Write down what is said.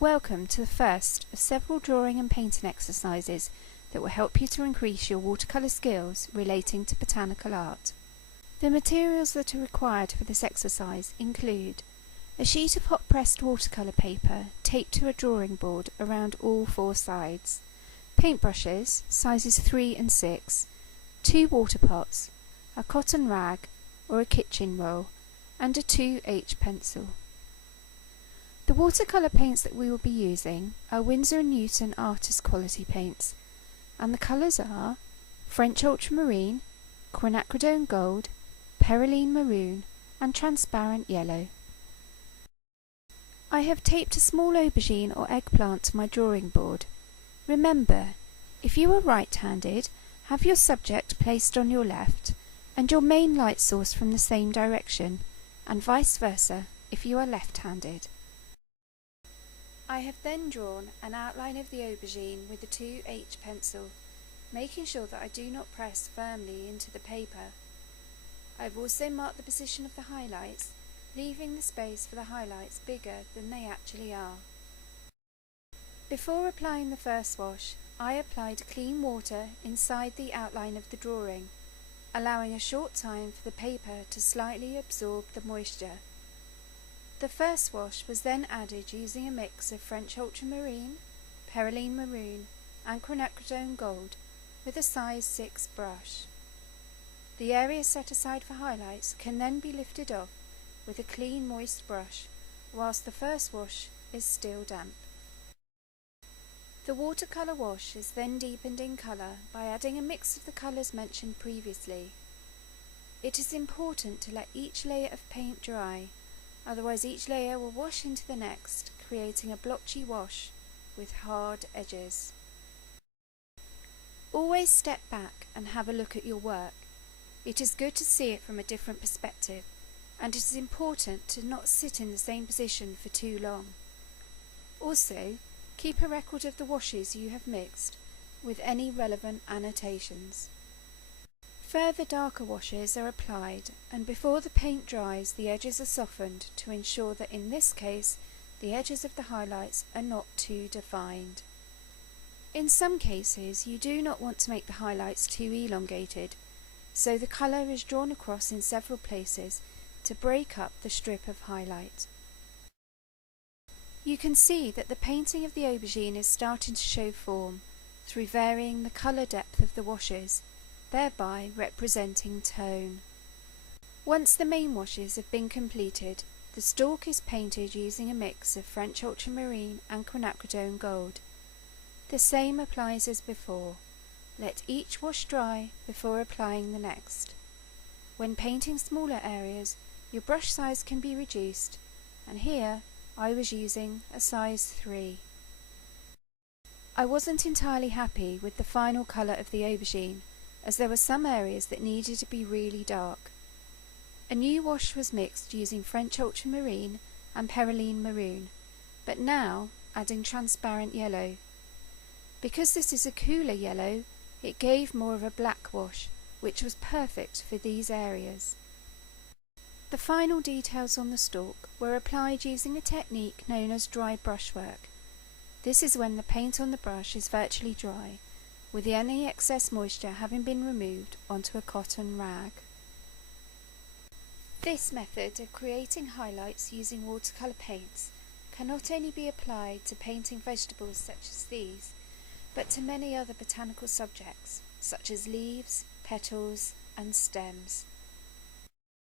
Welcome to the first of several drawing and painting exercises that will help you to increase your watercolour skills relating to botanical art. The materials that are required for this exercise include a sheet of hot pressed watercolour paper taped to a drawing board around all four sides, paintbrushes sizes 3 and 6, 2 water pots, a cotton rag or a kitchen roll, and a 2H pencil. The watercolour paints that we will be using are Winsor & Newton Artist Quality paints, and the colours are French Ultramarine, Quinacridone Gold, Perylene Maroon and Transparent Yellow. I have taped a small aubergine or eggplant to my drawing board. Remember, if you are right-handed, have your subject placed on your left and your main light source from the same direction, and vice versa if you are left-handed. I have then drawn an outline of the aubergine with a 2H pencil, making sure that I do not press firmly into the paper. I have also marked the position of the highlights, leaving the space for the highlights bigger than they actually are. Before applying the first wash, I applied clean water inside the outline of the drawing, allowing a short time for the paper to slightly absorb the moisture. The first wash was then added using a mix of French Ultramarine, Perylene Maroon and Quinacridone Gold with a size 6 brush. The area set aside for highlights can then be lifted off with a clean moist brush whilst the first wash is still damp. The watercolour wash is then deepened in colour by adding a mix of the colours mentioned previously. It is important to let each layer of paint dry, otherwise each layer will wash into the next, creating a blotchy wash with hard edges. Always step back and have a look at your work. It is good to see it from a different perspective, and it is important to not sit in the same position for too long. Also, keep a record of the washes you have mixed, with any relevant annotations. Further darker washes are applied, and before the paint dries the edges are softened to ensure that in this case the edges of the highlights are not too defined. In some cases you do not want to make the highlights too elongated, so the colour is drawn across in several places to break up the strip of highlight. You can see that the painting of the aubergine is starting to show form through varying the colour depth of the washes, thereby representing tone. Once the main washes have been completed, the stalk is painted using a mix of French Ultramarine and Quinacridone Gold. The same applies as before. Let each wash dry before applying the next. When painting smaller areas, your brush size can be reduced, and here I was using a size 3. I wasn't entirely happy with the final colour of the aubergine, as there were some areas that needed to be really dark. A new wash was mixed using French Ultramarine and Perylene Maroon, but now adding Transparent Yellow. Because this is a cooler yellow, it gave more of a black wash, which was perfect for these areas. The final details on the stalk were applied using a technique known as dry brushwork. This is when the paint on the brush is virtually dry, with any excess moisture having been removed onto a cotton rag. This method of creating highlights using watercolour paints can not only be applied to painting vegetables such as these, but to many other botanical subjects such as leaves, petals and stems.